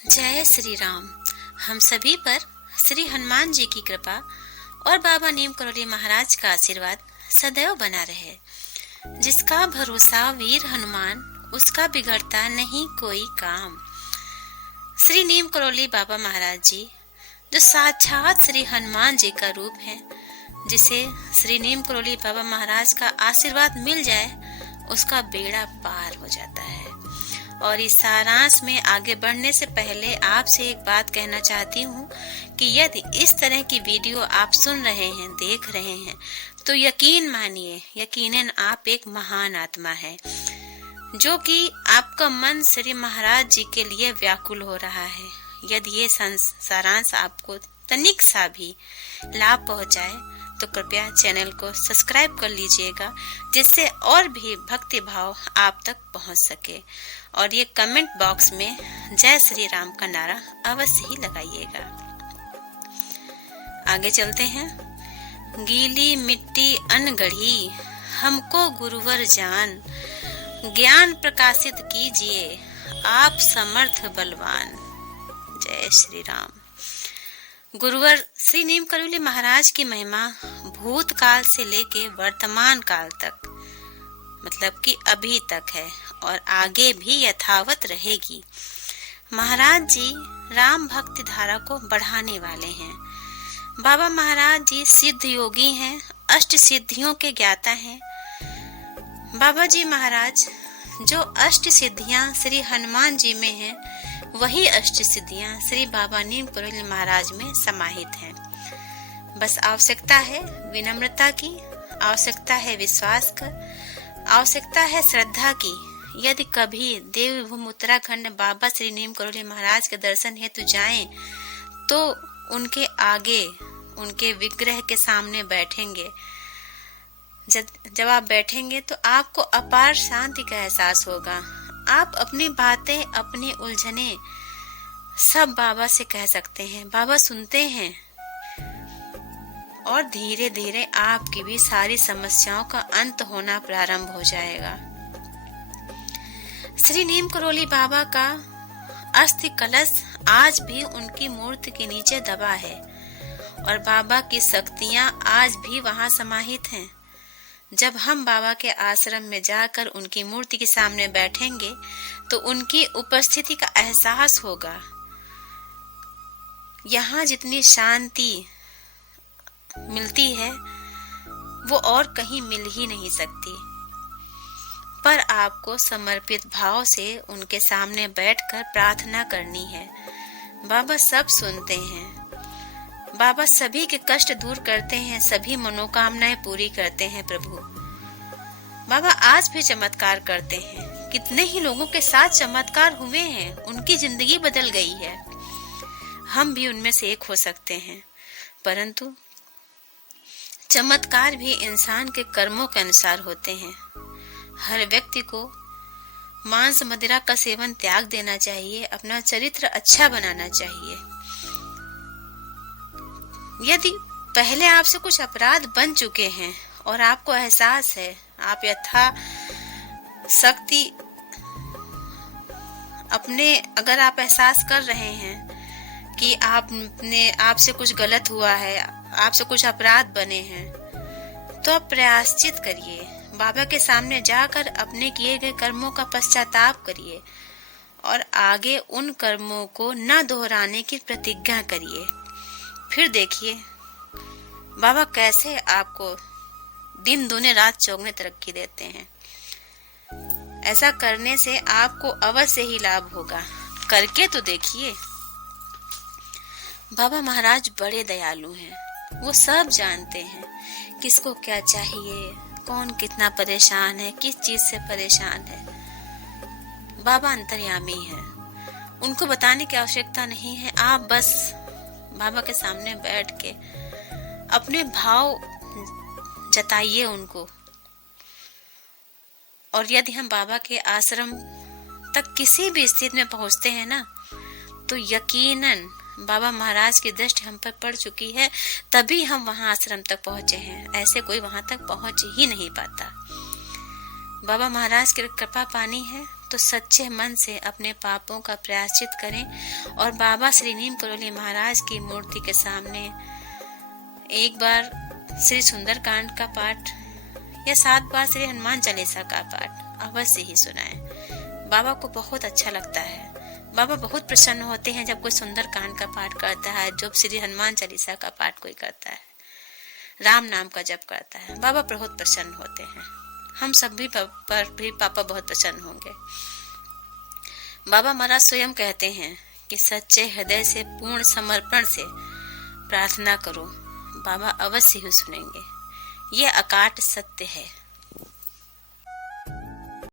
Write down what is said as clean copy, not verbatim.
जय श्री राम। हम सभी पर श्री हनुमान जी की कृपा और बाबा नीम करौली महाराज का आशीर्वाद सदैव बना रहे। जिसका भरोसा वीर हनुमान, उसका बिगड़ता नहीं कोई काम। श्री नीम करौली बाबा महाराज जी जो साक्षात श्री हनुमान जी का रूप है, जिसे श्री नीम करौली बाबा महाराज का आशीर्वाद मिल जाए उसका बेड़ा पार हो जाता है। और इस सारांश में आगे बढ़ने से पहले आपसे एक बात कहना चाहती हूँ कि यदि इस तरह की वीडियो आप सुन रहे हैं, देख रहे हैं, तो यकीन मानिए, यकीनन आप एक महान आत्मा है, जो कि आपका मन श्री महाराज जी के लिए व्याकुल हो रहा है। यदि ये सारांश आपको तनिक सा भी लाभ पहुँचाए तो कृपया चैनल को सब्सक्राइब कर लीजिएगा, जिससे और भी भक्ति भाव आप तक पहुंच सके। और ये कमेंट बॉक्स में जय श्री राम का नारा अवश्य ही लगाइएगा। आगे चलते हैं। गीली मिट्टी अनगढ़ी हमको गुरुवर जान, ज्ञान प्रकाशित कीजिए आप समर्थ बलवान। जय श्री राम। गुरुवर श्री नीम करौली महाराज की महिमा भूतकाल से लेके वर्तमान काल तक, मतलब कि अभी तक है और आगे भी यथावत रहेगी। महाराज जी राम भक्ति धारा को बढ़ाने वाले हैं। बाबा महाराज जी सिद्ध योगी हैं, अष्ट सिद्धियों के ज्ञाता हैं। बाबा जी महाराज जो अष्ट सिद्धियां श्री हनुमान जी में हैं, वही अष्ट सिद्धियां श्री बाबा नीम करौली महाराज में समाहित हैं। बस आवश्यकता है विनम्रता की, आवश्यकता है विश्वास का, आवश्यकता है श्रद्धा की। यदि कभी देवभूमि उत्तराखंड बाबा श्री नीम करौली महाराज के दर्शन हेतु जाएं, तो उनके आगे, उनके विग्रह के सामने बैठेंगे। जब आप बैठेंगे तो आपको अपार शांति का एहसास होगा। आप अपनी बातें, अपनी उलझने सब बाबा से कह सकते हैं। बाबा सुनते हैं और धीरे धीरे आपकी भी सारी समस्याओं का अंत होना प्रारंभ हो जाएगा। श्री नीम करौली बाबा का अस्थि कलश आज भी उनकी मूर्ति के नीचे दबा है और बाबा की शक्तियां आज भी वहां समाहित हैं। जब हम बाबा के आश्रम में जाकर उनकी मूर्ति के सामने बैठेंगे तो उनकी उपस्थिति का एहसास होगा। यहाँ जितनी शांति मिलती है वो और कहीं मिल ही नहीं सकती। पर आपको समर्पित भाव से उनके सामने बैठकर प्रार्थना करनी है। बाबा सब सुनते हैं। बाबा सभी के कष्ट दूर करते हैं, सभी मनोकामनाएं पूरी करते हैं। प्रभु बाबा आज भी चमत्कार करते हैं। कितने ही लोगों के साथ चमत्कार हुए हैं, उनकी जिंदगी बदल गई है। हम भी उनमें से एक हो सकते हैं, परंतु चमत्कार भी इंसान के कर्मों के अनुसार होते हैं। हर व्यक्ति को मांस मदिरा का सेवन त्याग देना चाहिए, अपना चरित्र अच्छा बनाना चाहिए। यदि पहले आपसे कुछ अपराध बन चुके हैं और आपको एहसास है, आप यथा शक्ति अपने, अगर आप एहसास कर रहे हैं कि आपसे कुछ गलत हुआ है, आपसे कुछ अपराध बने हैं, तो आप प्रायश्चित करिए। बाबा के सामने जाकर अपने किए गए कर्मों का पश्चाताप करिए और आगे उन कर्मों को न दोहराने की प्रतिज्ञा करिए। फिर देखिए बाबा कैसे आपको दिन दूने रात चौगुने तरक्की देते हैं। ऐसा करने से आपको अवश्य ही लाभ होगा। करके तो देखिए। बाबा महाराज बड़े दयालु हैं। वो सब जानते हैं किसको क्या चाहिए, कौन कितना परेशान है, किस चीज से परेशान है। बाबा अंतर्यामी है, उनको बताने की आवश्यकता नहीं है। आप बस बाबा के सामने बैठ के अपने भाव जताइए उनको। और यदि हम बाबा के आश्रम तक किसी भी स्थिति में पहुंचते हैं ना, तो यकीनन बाबा महाराज की दृष्टि हम पर पड़ चुकी है, तभी हम वहां आश्रम तक पहुंचे हैं। ऐसे कोई वहां तक पहुंच ही नहीं पाता। बाबा महाराज की कृपा पानी है तो सच्चे मन से अपने पापों का प्रायश्चित करें और बाबा श्री नीम करोली महाराज की मूर्ति के सामने एक बार श्री सुंदरकांड का पाठ या 7 बार श्री हनुमान चालीसा का पाठ अवश्य ही सुनाएं। बाबा को बहुत अच्छा लगता है। बाबा बहुत प्रसन्न होते हैं जब कोई सुंदरकांड का पाठ करता है, जब श्री हनुमान चालीसा का पाठ कोई करता है, राम नाम का जप करता है। बाबा बहुत प्रसन्न होते हैं। हम सब भी पर भी पापा बहुत प्रसन्न होंगे। बाबा महाराज स्वयं कहते हैं कि सच्चे हृदय से पूर्ण समर्पण से प्रार्थना करो, बाबा अवश्य ही सुनेंगे। ये अकाट सत्य है।